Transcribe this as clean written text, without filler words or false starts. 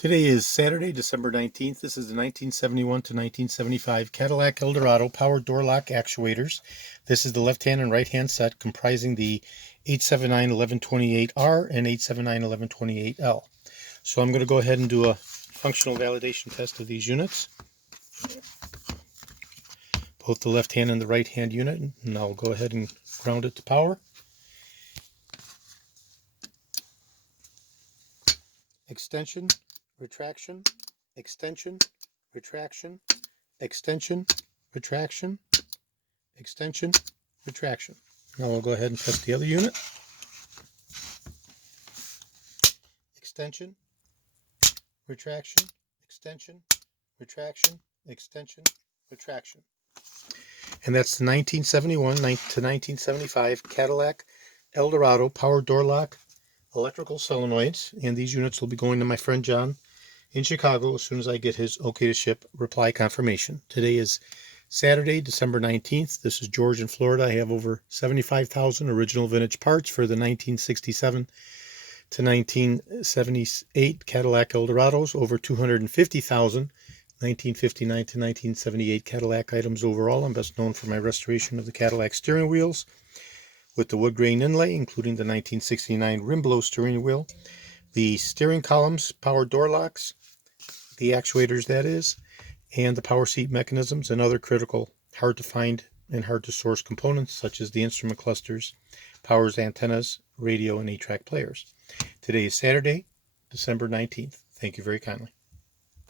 Today is Saturday, December 19th. This is the 1971 to 1975 Cadillac Eldorado power door lock actuators. This is the left-hand and right-hand set comprising the 879-1128R and 879-1128L. So I'm going to go ahead and do a functional validation test of these units. Both the left-hand and the right-hand unit, and I'll go ahead and ground it to power. Extension, retraction, extension, retraction, extension, retraction, extension, retraction. Now we'll go ahead and test the other unit. Extension, retraction, extension, retraction, extension, retraction. And that's the 1971 to 1975 Cadillac Eldorado power door lock electrical solenoids, and these units will be going to my friend John in Chicago as soon as I get his okay to ship reply confirmation. Today is Saturday, December 19th. This is George in Florida. I have over 75,000 original vintage parts for the 1967 to 1978 Cadillac Eldorados, over 250,000 1959 to 1978 Cadillac items overall. I'm best known for my restoration of the Cadillac steering wheels with the wood grain inlay, including the 1969 rim blow steering wheel, the steering columns, power door locks, the actuators that is, and the power seat mechanisms and other critical, hard to find and hard to source components such as the instrument clusters, powers, antennas, radio, and 8-track players. Today is Saturday, December 19th. Thank you very kindly.